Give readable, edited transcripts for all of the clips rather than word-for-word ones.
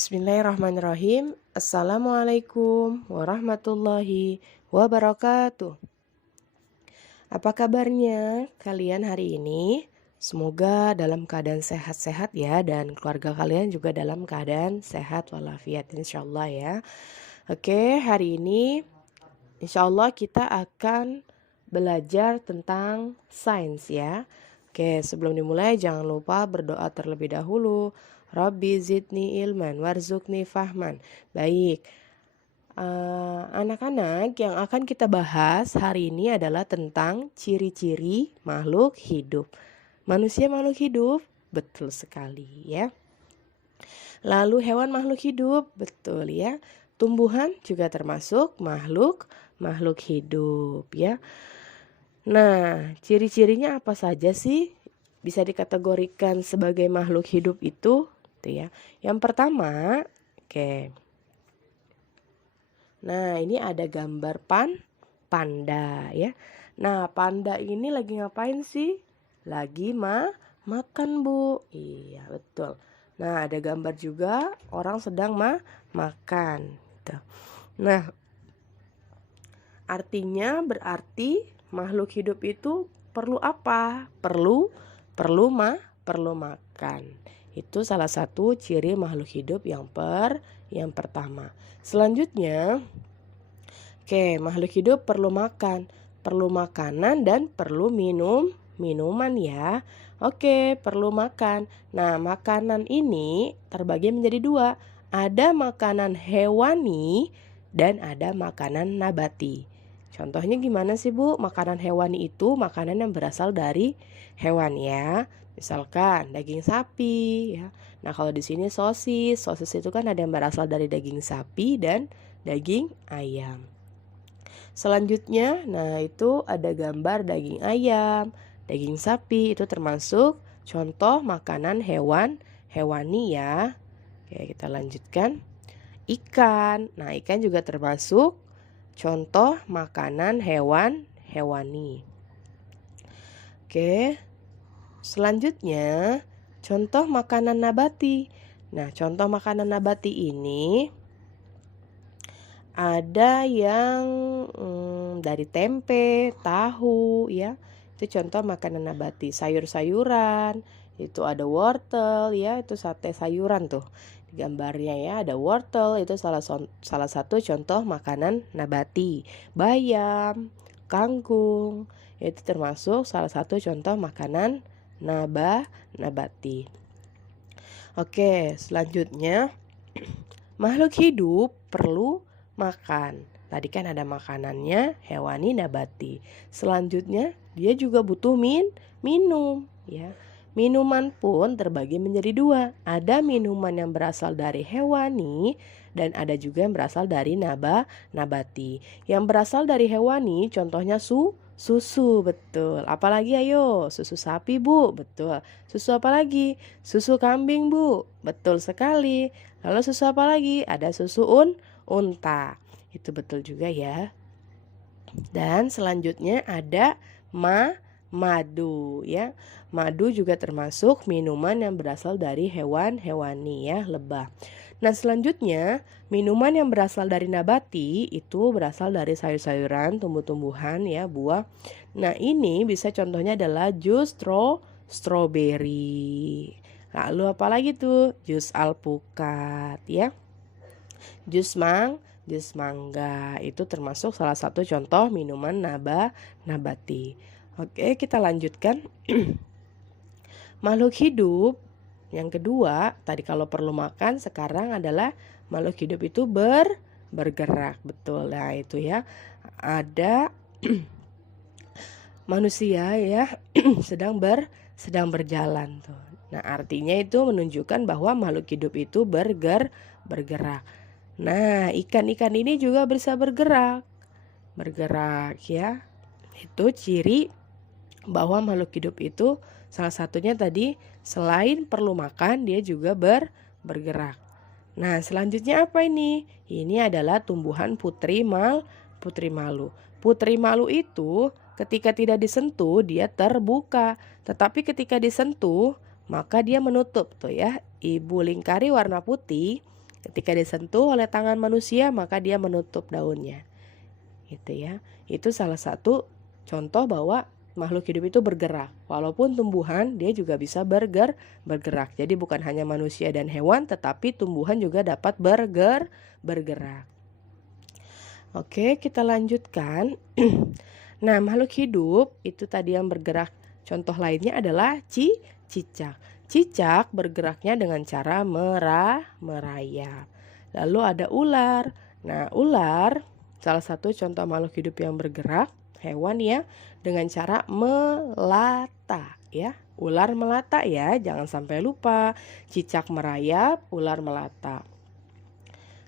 Bismillahirrahmanirrahim. Assalamualaikum warahmatullahi wabarakatuh. Apa kabarnya kalian hari ini? Semoga dalam keadaan sehat-sehat ya, dan keluarga kalian juga dalam keadaan sehat walafiat insyaallah ya. Oke, hari ini insyaallah kita akan belajar tentang sains ya. Oke, sebelum dimulai jangan lupa berdoa terlebih dahulu. Rabbi zidni ilman warzuqni fahman. Baik, anak-anak, yang akan kita bahas hari ini adalah tentang ciri-ciri makhluk hidup. Manusia makhluk hidup, betul sekali ya. Lalu hewan makhluk hidup, betul ya. Tumbuhan juga termasuk makhluk hidup ya. Nah, ciri-cirinya apa saja sih bisa dikategorikan sebagai makhluk hidup itu? Tuh ya. Yang pertama, oke. Nah, ini ada gambar panda ya. Nah, panda ini lagi ngapain sih? Lagi makan, Bu. Iya, betul. Nah, ada gambar juga orang sedang makan. Gitu. Nah, artinya berarti makhluk hidup itu perlu apa? Perlu makan. Itu salah satu ciri makhluk hidup yang pertama. Selanjutnya, makhluk hidup perlu makan, perlu makanan dan perlu minuman ya. Perlu makan. Nah, makanan ini terbagi menjadi dua. Ada makanan hewani dan ada makanan nabati. Contohnya gimana sih, Bu? Makanan hewani itu makanan yang berasal dari hewan ya. Misalkan daging sapi ya. Nah, kalau di sini sosis. Sosis itu kan ada yang berasal dari daging sapi dan daging ayam. Selanjutnya, nah itu ada gambar daging ayam, daging sapi, itu termasuk contoh makanan hewani ya. Oke, kita lanjutkan. Ikan. Nah, ikan juga termasuk contoh makanan hewani. Oke. Selanjutnya, contoh makanan nabati. Nah, contoh makanan nabati ini ada yang dari tempe, tahu ya. Itu contoh makanan nabati. Sayur-sayuran, itu ada wortel ya, itu sate sayuran tuh. Di gambarnya ya ada wortel, itu salah satu contoh makanan nabati. Bayam, kangkung, itu termasuk salah satu contoh makanan nabati. Oke, selanjutnya makhluk hidup perlu makan. Tadi kan ada makanannya hewani nabati. Selanjutnya dia juga butuh minum ya. Minuman pun terbagi menjadi dua. Ada minuman yang berasal dari hewani dan ada juga yang berasal dari nabati. Yang berasal dari hewani contohnya susu, betul. Apalagi ayo? Susu sapi, Bu, betul. Susu apa lagi? Susu kambing, Bu, betul sekali. Lalu susu apa lagi? Ada susu unta. Itu betul juga ya. Dan selanjutnya ada madu ya. Madu juga termasuk minuman yang berasal dari hewani ya, lebah. Nah, selanjutnya minuman yang berasal dari nabati itu berasal dari sayur-sayuran, tumbuh-tumbuhan ya, buah. Nah, ini bisa contohnya adalah jus strawberry. Lalu apalagi tuh? Jus alpukat ya. Jus mangga itu termasuk salah satu contoh minuman nabati. Oke, kita lanjutkan. Makhluk hidup yang kedua, tadi kalau perlu makan, sekarang adalah makhluk hidup itu bergerak, betul. Nah, itu ya. Ada manusia ya sedang berjalan tuh. Nah, artinya itu menunjukkan bahwa makhluk hidup itu bergerak. Nah, ikan-ikan ini juga bisa bergerak ya. Itu ciri bahwa makhluk hidup itu salah satunya tadi selain perlu makan, dia juga bergerak. Nah, selanjutnya apa ini? Ini adalah tumbuhan putri malu. Putri malu itu ketika tidak disentuh dia terbuka, tetapi ketika disentuh maka dia menutup tuh ya. Ibu lingkari warna putih, Ketika disentuh oleh tangan manusia, maka dia menutup daunnya. Gitu ya. Itu salah satu contoh bahwa makhluk hidup itu bergerak. Walaupun tumbuhan, dia juga bisa bergerak. Jadi bukan hanya manusia dan hewan, tetapi tumbuhan juga dapat bergerak. Oke, kita lanjutkan. Nah, makhluk hidup itu tadi yang bergerak. Contoh lainnya adalah cicak. Cicak bergeraknya dengan cara merayap. Lalu ada ular. Nah, ular salah satu contoh makhluk hidup yang bergerak, hewan ya, dengan cara melata ya. Ular melata ya, jangan sampai lupa. Cicak merayap, ular melata.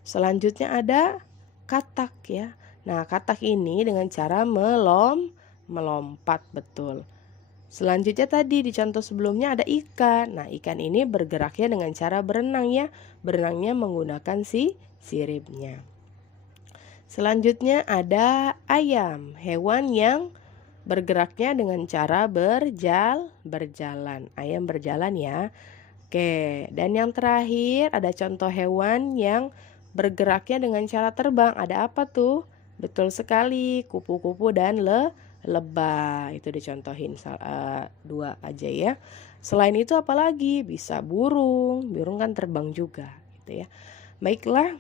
Selanjutnya ada katak ya. Nah, katak ini dengan cara melompat, betul. Selanjutnya tadi di contoh sebelumnya ada ikan. Nah, ikan ini bergeraknya dengan cara berenang ya. Berenangnya menggunakan siripnya. Selanjutnya ada ayam, hewan yang bergeraknya dengan cara berjalan. Ayam berjalan ya. Oke, dan yang terakhir ada contoh hewan yang bergeraknya dengan cara terbang. Ada apa tuh? Betul sekali, kupu-kupu dan lebah. Itu dicontohin dua aja ya. Selain itu apalagi? Bisa burung kan terbang juga gitu ya. Baiklah,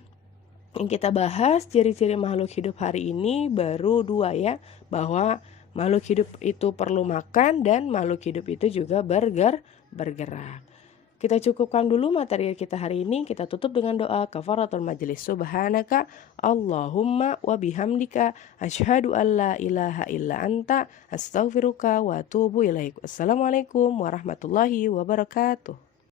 yang kita bahas ciri-ciri makhluk hidup hari ini baru dua ya. Bahwa makhluk hidup itu perlu makan dan makhluk hidup itu juga bergerak. Kita cukupkan dulu materi kita hari ini. Kita tutup dengan doa kafaratul majelis. Subhanaka Allahumma wa bihamdika asyhadu an la ilaha illa anta astaghfiruka wa atubu ilaik. Assalamualaikum warahmatullahi wabarakatuh.